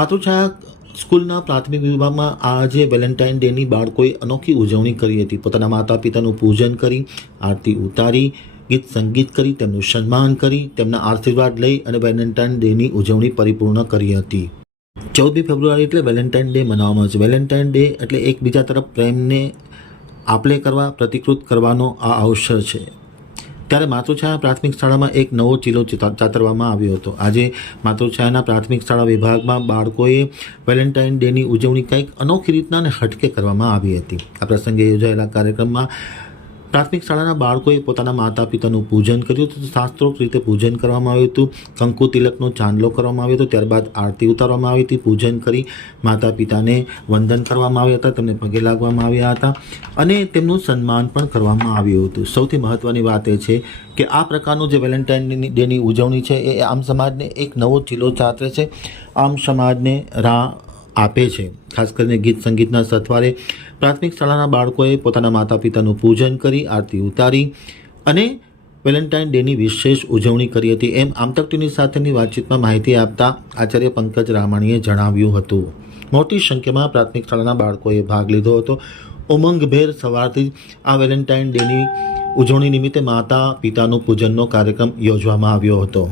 માતૃછાયા સ્કૂલના પ્રાથમિક વિભાગમાં આજે વેલેન્ટાઇન ડેની બાળકોએ અનોખી ઉજવણી કરી હતી. પોતાના માતા પિતાનું પૂજન કરી, આરતી ઉતારી, ગીત સંગીત કરી, તેમનું સન્માન કરી, તેમના આશીર્વાદ લઈ અને વેલેન્ટાઇન ડેની ઉજવણી પરિપૂર્ણ કરી હતી. 14મી ફેબ્રુઆરી એટલે વેલેન્ટાઇન ડે મનાવવામાં આવે છે. વેલેન્ટાઇન ડે એટલે એકબીજા તરફ પ્રેમને આપલે કરવા, પ્રતિકૃત કરવાનો આ અવસર છે. ત્યારે માતૃછાયા પ્રાથમિક શાળામાં એક નવો ચીલો ચાતરવામાં આવ્યો હતો. આજે માતૃછાયાના પ્રાથમિક શાળા વિભાગમાં બાળકોએ વેલેન્ટાઇન ડેની ઉજવણી કંઈક અનોખી રીતના અને હટકે કરવામાં આવી હતી. આ પ્રસંગે યોજાયેલા કાર્યક્રમમાં પ્રાથમિક શાળાના બાળકોએ પોતાના માતા પિતાનું પૂજન કર્યું હતું. શાસ્ત્રોક્ત રીતે પૂજન કરવામાં આવ્યું હતું. કંકુ તિલકનો ચાંદલો કરવામાં આવ્યો હતો. ત્યારબાદ આરતી ઉતારવામાં આવી હતી. પૂજન કરી માતા પિતાને વંદન કરવામાં આવ્યા હતા, તેમને પગે લાગવામાં આવ્યા હતા અને તેમનું સન્માન પણ કરવામાં આવ્યું હતું. સૌથી મહત્ત્વની વાત એ છે કે આ પ્રકારનું જે વેલેન્ટાઇન ડેની ઉજવણી છે એ આમ સમાજને એક નવો ચીલો ચાતરે છે, આમ સમાજને રાહ આપે છે. ખાસ કરીને ગીત સંગીતના સથવારે પ્રાથમિક શાળાના બાળકોએ પોતાના માતા પિતાનું પૂજન કરી, આરતી ઉતારી અને વેલેન્ટાઇન ડેની વિશેષ ઉજવણી કરી હતી, એમ આમતક ટીવી સાથેની વાતચીતમાં માહિતી આપતા આચાર્ય પંકજ રામાણીએ જણાવ્યું હતું. મોટી સંખ્યામાં પ્રાથમિક શાળાના બાળકોએ ભાગ લીધો હતો. ઉમંગભેર સવારથી આ વેલેન્ટાઇન ડેની ઉજવણી નિમિત્તે માતા પિતાનું પૂજનનો કાર્યક્રમ યોજવામાં આવ્યો હતો.